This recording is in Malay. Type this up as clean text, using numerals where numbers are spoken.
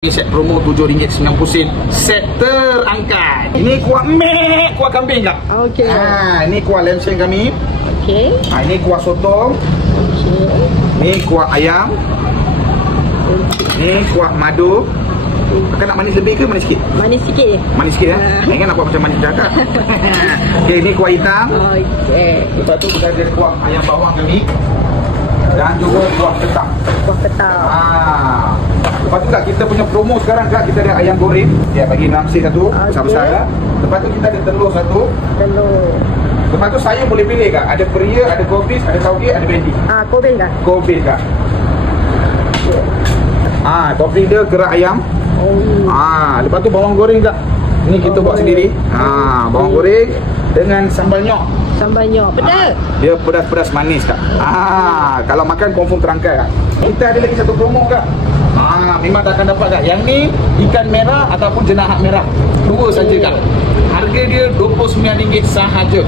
Ini set promo RM7.90, set terangkat. Ini kuah mek, kuah kambing kak. Okey. Ini kuah lemseng kami. Okey. Ini kuah sotong. Okey. Ini kuah ayam. Ini kuah madu. Kakak nak manis lebih ke manis sikit? Manis sikit je. Manis sikit ya. Ingat nak buat macam manis dah kak. Okey, ini kuah hitam. Okey. Lepas tu kita ada kuah ayam bawang kami. Dan juga kuah ketam. Kuah ketam. Lepas tu kak, kita punya promo sekarang kak, kita ada ayam goreng. Ya, bagi 6 set satu, besar-besar ya. Lepas tu kita ada telur satu. Telur. Lepas tu sayur boleh pilih kak. Ada peria, ada kobis, ada tauge, ada bendi. Kobel kah? Kobis kak. Topping dia kerak ayam. Lepas tu bawang goreng kak. Ini kita buat sendiri. Bawang goreng dengan sambal nyok. Sambal nyok. Pedas. Dia pedas-pedas manis kak. Kalau makan confirm terangkat kak. Kita ada lagi satu promo kak. Memang tak akan dapat kak. Yang ni ikan merah ataupun jenahat merah. Dua saja kak. Harga dia RM29 sahaja.